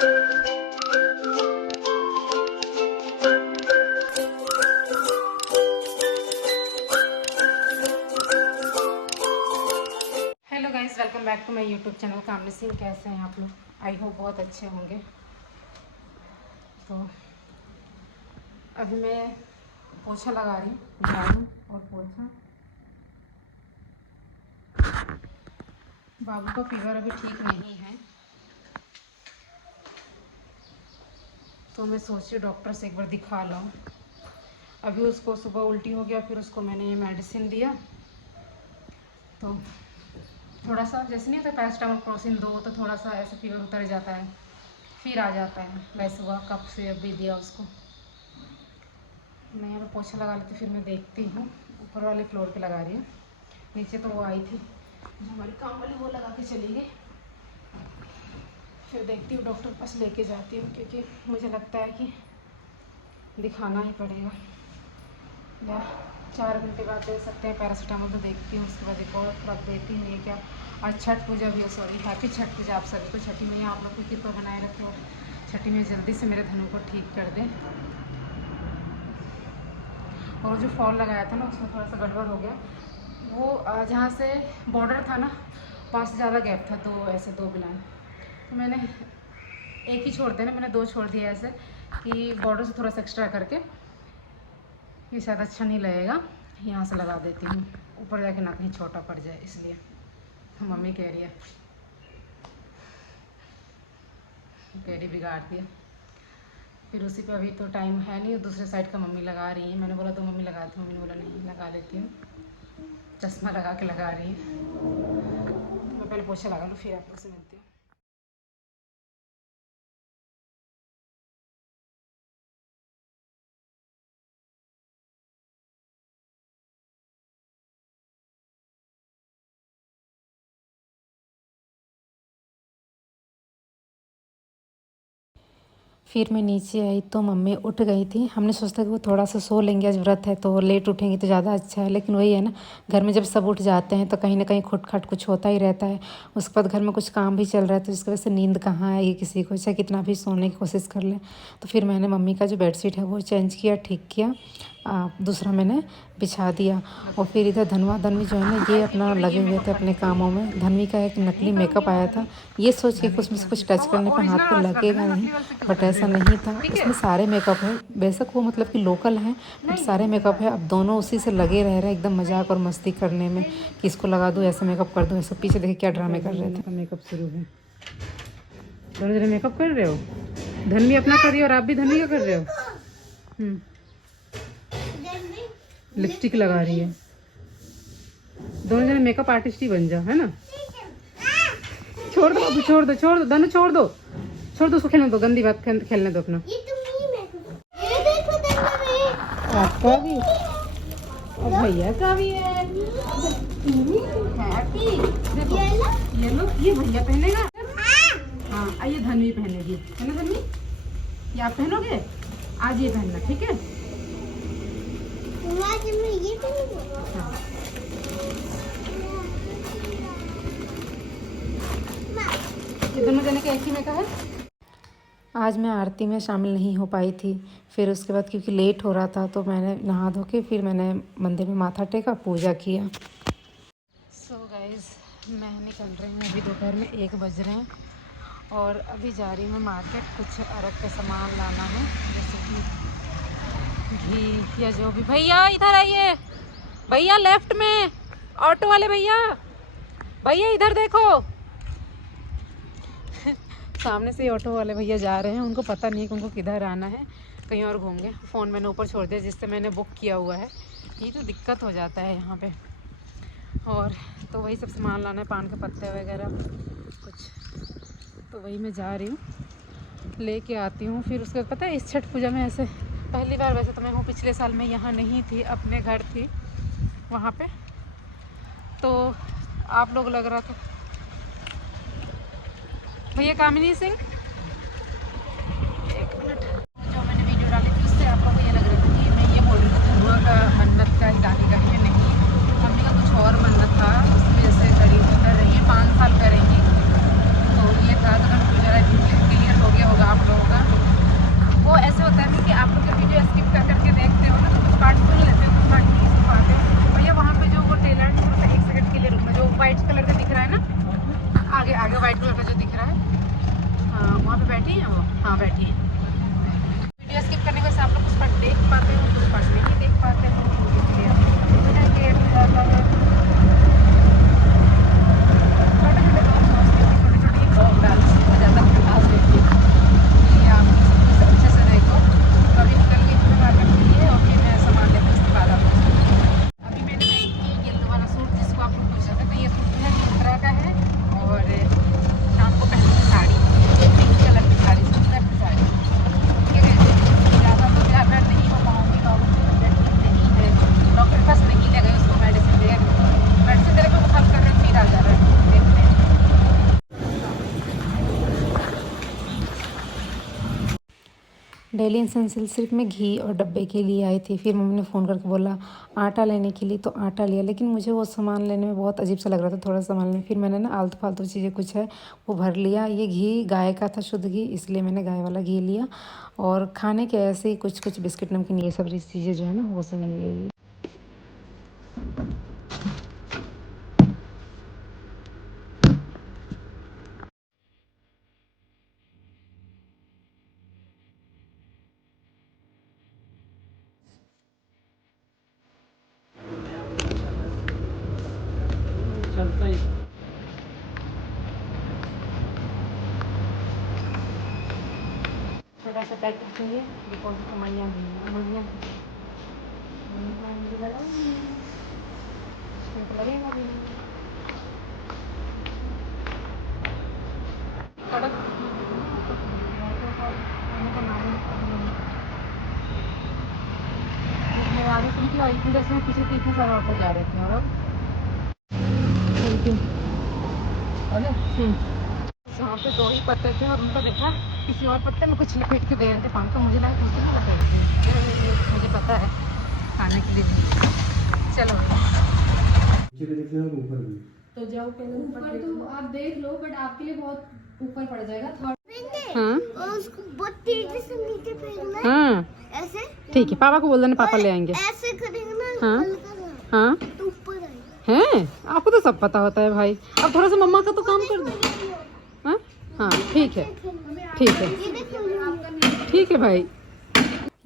Hello guys, welcome back to my YouTube channel Kamini Singh. कैसे हैं आप लोग? आई होप बहुत अच्छे होंगे। तो अभी मैं पोछा लगा रही हूँ, झाड़ू और पोछा। बाबू का फीवर अभी ठीक नहीं है, तो मैं सोच रही डॉक्टर से एक बार दिखा लाऊं। अभी उसको सुबह उल्टी हो गया, फिर उसको मैंने ये मेडिसिन दिया, तो थोड़ा सा जैसे नहीं होता पैरासिटामोल क्रोसिन दो तो थोड़ा सा ऐसे फीवर उतर जाता है, फिर आ जाता है, वैसे हुआ। कब से अभी दिया उसको। मैं यहाँ पे पोछा लगा लेती, फिर मैं देखती हूँ। ऊपर वाले फ्लोर पे लगा रही हूँ, नीचे तो वो आई थी जो हमारी काम वाली, वो लगा के चली गई। फिर देखती हूँ, डॉक्टर के पास लेके जाती हूँ, क्योंकि मुझे लगता है कि दिखाना ही पड़ेगा। या 4 घंटे बाद दे सकते हैं पैरासिटामोल, तो देखती हूँ उसके बाद एक और खुराक देती हूँ। ये क्या, आज छठ पूजा भी है, सॉरी हैप्पी छठ पूजा आप सभी को। छठी मैया आप लोग की कृपा बनाए रखे और छठी में जल्दी से मेरे धनु को ठीक कर दें। और जो फॉल लगाया था ना, उसमें थोड़ा सा गड़बड़ हो गया। वो जहाँ से बॉर्डर था ना, वहाँ से ज़्यादा गैप था, दो बिलान। तो मैंने एक ही छोड़ दिया ना, मैंने 2 छोड़ दिए ऐसे कि बॉर्डर से थोड़ा सा एक्स्ट्रा करके, ये शायद अच्छा नहीं लगेगा। यहाँ से लगा देती हूँ, ऊपर जाके ना कहीं छोटा पड़ जाए, इसलिए मम्मी कह रही बिगाड़ दिया। फिर उसी पे अभी तो टाइम है नहीं, दूसरे साइड का मम्मी लगा रही है। मैंने बोला तो मम्मी लगा दी, मम्मी ने बोला नहीं लगा लेती हूँ, चश्मा लगा के लगा रही है। मैं पहले पोछा लगा लूँ, फिर आप लोग से मिलती हूँ। फिर मैं नीचे आई तो मम्मी उठ गई थी। हमने सोचा कि वो थोड़ा सा सो लेंगे, आज व्रत है तो लेट उठेंगी तो ज़्यादा अच्छा है। लेकिन वही है ना, घर में जब सब उठ जाते हैं तो कहीं ना कहीं खुटखट कुछ होता ही रहता है। उसके बाद घर में कुछ काम भी चल रहा है, तो जिसकी वजह से नींद कहाँ आएगी किसी को, चाहे कितना भी सोने की कोशिश कर ले। तो फिर मैंने मम्मी का जो बेडशीट है वो चेंज किया, ठीक किया, दूसरा मैंने बिछा दिया। और फिर इधर धनवी जो है ना, ये अपना लगे हुए थे अपने कामों में। धनवी का एक नकली मेकअप आया था, ये सोच के उसमें से कुछ टच करने पर हाथ पे लगेगा नहीं, बट ऐसा नहीं था। इसमें सारे मेकअप है, बेशक वो मतलब कि लोकल है, बट सारे मेकअप है। अब दोनों उसी से लगे रह रहे हैं एकदम मजाक और मस्ती करने में कि इसको लगा दूँ, ऐसे मेकअप कर दूँ, ऐसे। पीछे देखिए क्या ड्रामे कर रहे थे। मेकअप शुरू है, दोनों जने मेकअप कर रहे हो। धनवी अपना कर रही है और आप भी धनवी का कर रहे हो। लिपस्टिक लगा रही है। दोनों जने मेकअप आर्टिस्ट ही बन जाओ, है ना। छोड़ दो अभी, छोड़ दो धनु, छोड़ दो उसको खेलने दो, गंदी बात खेलने दो अपना। आपका भी और भैया का भी है। देखो ये लो, ये भैया पहनेगा। हाँ, आइए धनवी पहनेगी, है ना धनवी? ये आप पहनोगे आज, ये पहनना, ठीक है? हाँ। ये दोनों जने का एक ही मेकअप है। आज मैं आरती में शामिल नहीं हो पाई थी। फिर उसके बाद क्योंकि लेट हो रहा था तो मैंने नहा धो के फिर मैंने मंदिर में माथा टेका, पूजा किया। सो गाइस, मैं निकल रही हूँ, अभी दोपहर में 1 बज रहे हैं और अभी जा रही हूँ मार्केट। कुछ अर्घ का सामान लाना है, जैसे कि घी या जो भी। भैया इधर आइए, भैया लेफ्ट में, ऑटो वाले भैया इधर देखो। सामने से ही ऑटो वाले भैया जा रहे हैं, उनको पता नहीं कि उनको किधर आना है, कहीं और घूम गए। फ़ोन मैंने ऊपर छोड़ दिया जिससे मैंने बुक किया हुआ है। ये तो दिक्कत हो जाता है यहाँ पे। और तो वही सब सामान लाना है, पान के पत्ते वगैरह कुछ, तो वही मैं जा रही हूँ, लेके आती हूँ। फिर उसके बाद पता है, इस छठ पूजा में ऐसे पहली बार, वैसे तो मैं हूँ, पिछले साल मैं यहाँ नहीं थी, अपने घर थी वहाँ पे, तो आप लोग लग रहा था। भैया कामिनी सिंह, एक मिनट, जो मैंने वीडियो डाली थी उससे आप लोगों को ये लग रहा था कि मैं ये बोल रही थी धनुआ का मन्नत का गाने का है, नहीं, मम्मी का कुछ और मन्नत था, उसकी वजह से करीब कर रही है, 5 साल करेंगी, तो ये था। तो मैंने पूजा क्लियर हो गया हाँ बैठिए। वीडियो स्किप करने के आप लोग कुछ पार्ट देख पाते हो, कुछ पार्ट नहीं देख पाते हो, इसलिए आप लोग बनाएंगे जाता है। छोटे छोटे ब्लॉग सोचते हैं, छोटे छोटे ब्लॉग डालने से ज़्यादा खास देखिए कि आप सब अच्छे से देखो। तो अभी निकल गई मैं मार्केट के लिए और फिर मैं सामान लेकर उसके बाद आप अभी मैंने ये दोबारा सूट जिसको आप लोग पूछ रहे थे, तो ये सूट है मिंत्रा का है और शाम को पहनी थी साड़ी, पिंक कलर की साड़ी, सुंदर की साड़ी। ठीक है, ज़्यादा तो तैयार नहीं हो पाऊँगी, बाबू की तबीयत ठीक नहीं है, डॉक्टर के पास नहीं ले गए, उसको मेडिसिन दे को खत्म कर रहे फिर आ जा रहे हैं, देखते हैं। डेली एसेंशियल सिर्फ मैं घी और डब्बे के लिए आई थी। फिर मम्मी ने फ़ोन करके बोला आटा लेने के लिए, तो आटा लिया, लेकिन मुझे वो सामान लेने में बहुत अजीब सा लग रहा था, थोड़ा सामान लेने। फिर मैंने ना आलतू फालतू चीज़ें कुछ है वो भर लिया। ये घी गाय का था, शुद्ध घी, इसलिए मैंने गाय वाला घी लिया। और खाने के ऐसे ही कुछ कुछ बिस्किट नमकीन ये सब चीज़ें जो है ना वो सब ले। चलता ही थोड़ा सा पैक रखेंगे, डिपॉजिट मैया लगेगा भी इधर से पीछे तो इतने सारे ऑटो जा रहे थे और वहाँ पे 2 ही पत्ते थे और उनको देखा किसी और पत्ते में कुछ लपेट के दे रहे थे पान, तो मुझे लगा कुछ नहीं लपेट, मुझे पता है खाने के लिए। चलो तो जाओ पहले ऊपर, तो आप देख लो, बट आपके लिए बहुत ऊपर पड़ जाएगा। हाँ उसको बहुत तेजी से नीचे फेंकना। हाँ ऐसे ठीक है, पापा को बोल देना, पापा ले आएंगे। ऐसे करेंगे ना, हाँ हल्का हाँ तो ऊपर आएगा। हैं, आपको तो सब पता होता है भाई। अब थोड़ा सा मम्मा का तो काम कर दो। हाँ हाँ ठीक है, ठीक है, ठीक है भाई।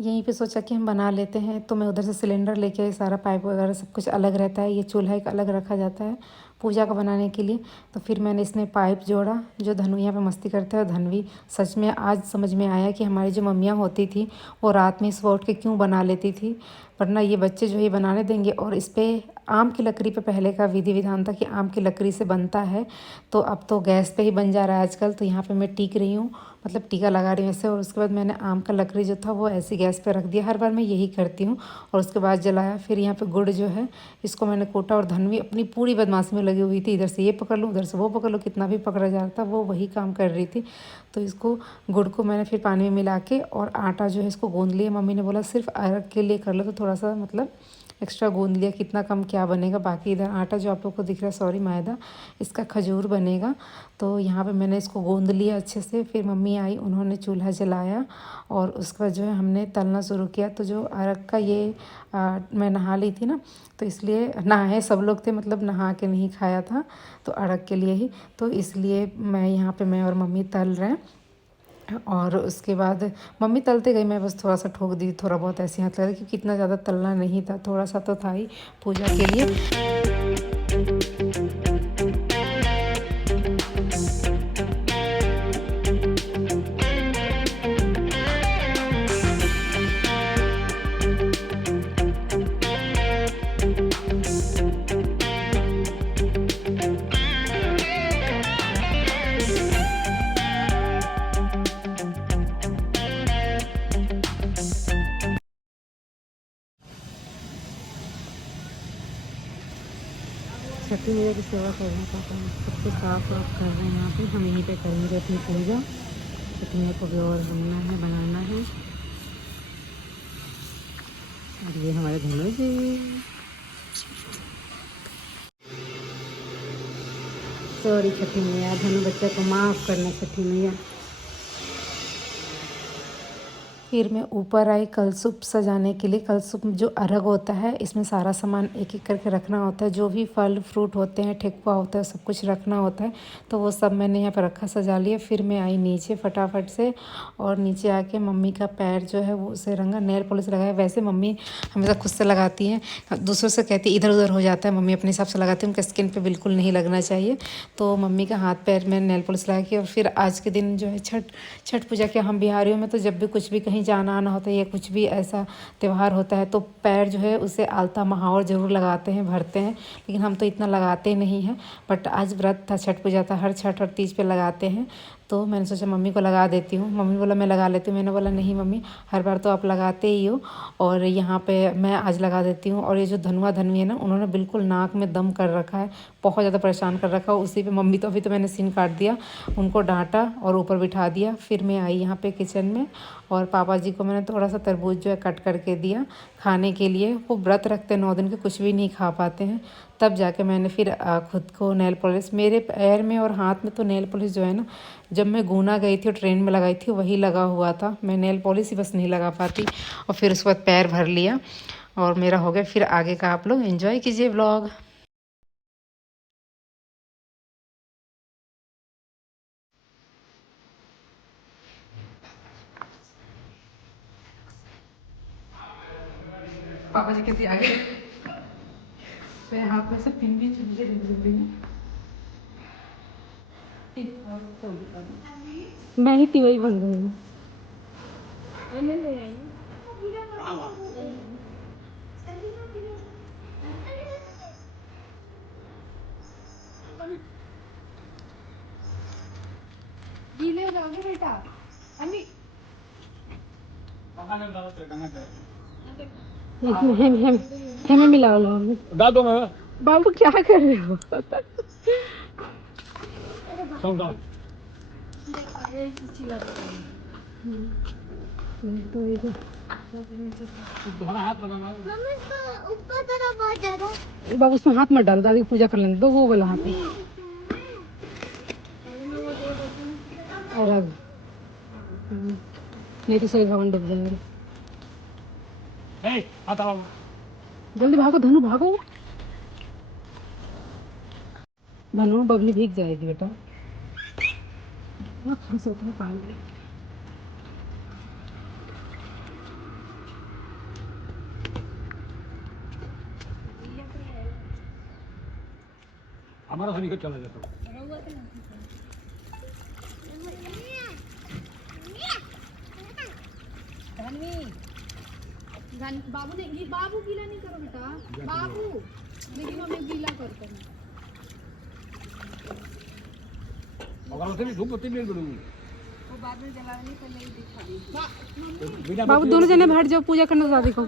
यहीं पे सोचा कि हम बना लेते हैं, तो मैं उधर से सिलेंडर लेके आई, सारा पाइप वगैरह सब कुछ अलग रहता है, ये चूल्हा एक अलग रखा जाता है पूजा का बनाने के लिए। तो फिर मैंने इसमें पाइप जोड़ा। जो धनु यहाँ पे मस्ती करता है, धनवी, सच में आज समझ में आया कि हमारी जो मम्मियाँ होती थी वो रात में सुबह उठ के क्यों बना लेती थी, वरना ये बच्चे जो ये बनाने देंगे। और इस पर आम की लकड़ी पे पहले का विधि विधान था कि आम की लकड़ी से बनता है, तो अब तो गैस पे ही बन जा रहा है आजकल। तो यहाँ पे मैं टीक रही हूँ, मतलब टीका लगा रही हूँ ऐसे। और उसके बाद मैंने आम का लकड़ी जो था वो ऐसी गैस पे रख दिया, हर बार मैं यही करती हूँ। और उसके बाद जलाया। फिर यहाँ पे गुड़ जो है इसको मैंने कोटा, और धनवी अपनी पूरी बदमाशी में लगी हुई थी, इधर से ये पकड़ लूँ उधर से वो पकड़ लूँ, कितना भी पकड़ा जा रहा था वो वही काम कर रही थी। तो इसको गुड़ को मैंने फिर पानी में मिला के और आटा जो है इसको गूँध लिया। मम्मी ने बोला सिर्फ अरग के लिए कर लो, तो थोड़ा सा मतलब एक्स्ट्रा गूंद लिया, कितना कम क्या बनेगा। बाकी इधर आटा जो आप लोग को दिख रहा है, सॉरी मैदा, इसका खजूर बनेगा। तो यहाँ पे मैंने इसको गूंद लिया अच्छे से। फिर मम्मी आई, उन्होंने चूल्हा जलाया और उसके बाद जो है हमने तलना शुरू किया। तो जो अरग का ये मैं नहा ली थी ना, तो इसलिए नहाए सब लोग थे, मतलब नहा के नहीं खाया था, तो अरग के लिए ही, तो इसलिए मैं यहाँ पे मैं और मम्मी तल रहे हैं। और उसके बाद मम्मी तलते गई, मैं बस थोड़ा सा ठोक दी, थोड़ा बहुत ऐसे हाथ लगा, क्योंकि इतना ज़्यादा तलना नहीं था, थोड़ा सा तो था ही पूजा के लिए। छठी मैया की सेवा कर रहे हैं पापा, सबको साफ वाफ कर रहे हैं। यहाँ पे हम यहीं पे करेंगे अपनी पूजा। छठी मैया को भी और बनना है, बनाना है। और ये हमारे धनु जी, सॉरी छठी मैया, धनु बच्चा को माफ़ करना छठी मैया। फिर मैं ऊपर आई कलसूप सजाने के लिए। कलसूप जो अर्घ होता है, इसमें सारा सामान एक एक करके रखना होता है, जो भी फल फ्रूट होते हैं, ठेकुआ होता है, सब कुछ रखना होता है। तो वो सब मैंने यहाँ पर रखा सजा लिया। फिर मैं आई नीचे फटाफट से, और नीचे आके मम्मी का पैर जो है वो उसे रंगा, नेल पॉलिश लगाया। वैसे मम्मी हमेशा खुद से लगाती हैं, दूसरों से कहती इधर उधर हो जाता है, मम्मी अपने हिसाब से लगाती है, उनके स्किन पे बिल्कुल नहीं लगना चाहिए। तो मम्मी का हाथ पैर में नेल पॉलिश लगा के, और फिर आज के दिन जो है छठ पूजा के, हम बिहारियों में तो जब भी कुछ भी कहीं जाना आना होता है या कुछ भी ऐसा त्यौहार होता है तो पैर जो है उसे आलता महावर ज़रूर लगाते हैं, भरते हैं। लेकिन हम तो इतना लगाते नहीं हैं, बट आज व्रत था, छठ पूजा था, हर छठ और तीज पे लगाते हैं। तो मैंने सोचा मम्मी को लगा देती हूँ। मम्मी बोला मैं लगा लेती हूँ। मैंने बोला नहीं मम्मी, हर बार तो आप लगाते ही हो, और यहाँ पे मैं आज लगा देती हूँ। और ये जो धनुआ धनवी है ना, उन्होंने बिल्कुल नाक में दम कर रखा है, बहुत ज़्यादा परेशान कर रखा है। उसी पे मम्मी तो अभी तो मैंने सीन काट दिया, उनको डांटा और ऊपर बिठा दिया। फिर मैं आई यहाँ पे किचन में, और पापा जी को मैंने थोड़ा सा तरबूज जो है कट करके दिया खाने के लिए। वो व्रत रखते 9 दिन के, कुछ भी नहीं खा पाते हैं। तब जाके मैंने फिर खुद को नेल पॉलिश, मेरे पैर में और हाथ में तो नेल पॉलिश जो है ना, जब मैं गुना गई थी और ट्रेन में लगाई थी वही लगा हुआ था। मैं नेल पॉलिश ही बस नहीं लगा पाती। और फिर उसके बाद पैर भर लिया और मेरा हो गया। फिर आगे का आप लोग एंजॉय कीजिए व्लॉग। पापा जी कैसे आगे हाथ में से पिन भी चुनके मैं ही तिवई बन गई हूँ। गीले हो जाओगे बेटा। अम्मी हमें मिला लो डाल दो मैं बाबू, क्या कर रहे हो? सब डाल तुम्हारा हाथ लगाना ऊपर तरफ बहुत ज्यादा। बाबू उसमें हाथ मत डालो, दादी की पूजा कर लेने दो, वो वाला हाथ अलग, नहीं तो सही भवन डूब जाएंगे। हाथ आओ जल्दी भागो धनु, भागो। धनु बबली भीग जाएगी बेटा। खुश होते हैं पानी। हमारा से निकल चला जाता बाबू ने ये बाबू गीला नहीं करो बेटा, बाबू देखिए मैं गीला करता हूँ। अगर उसे भी धूप होती नहीं करूँगी वो बाद में जलाने के लिए दिखा दी। बाबू दोनों जने बैठ जाओ, पूजा करना दादी को।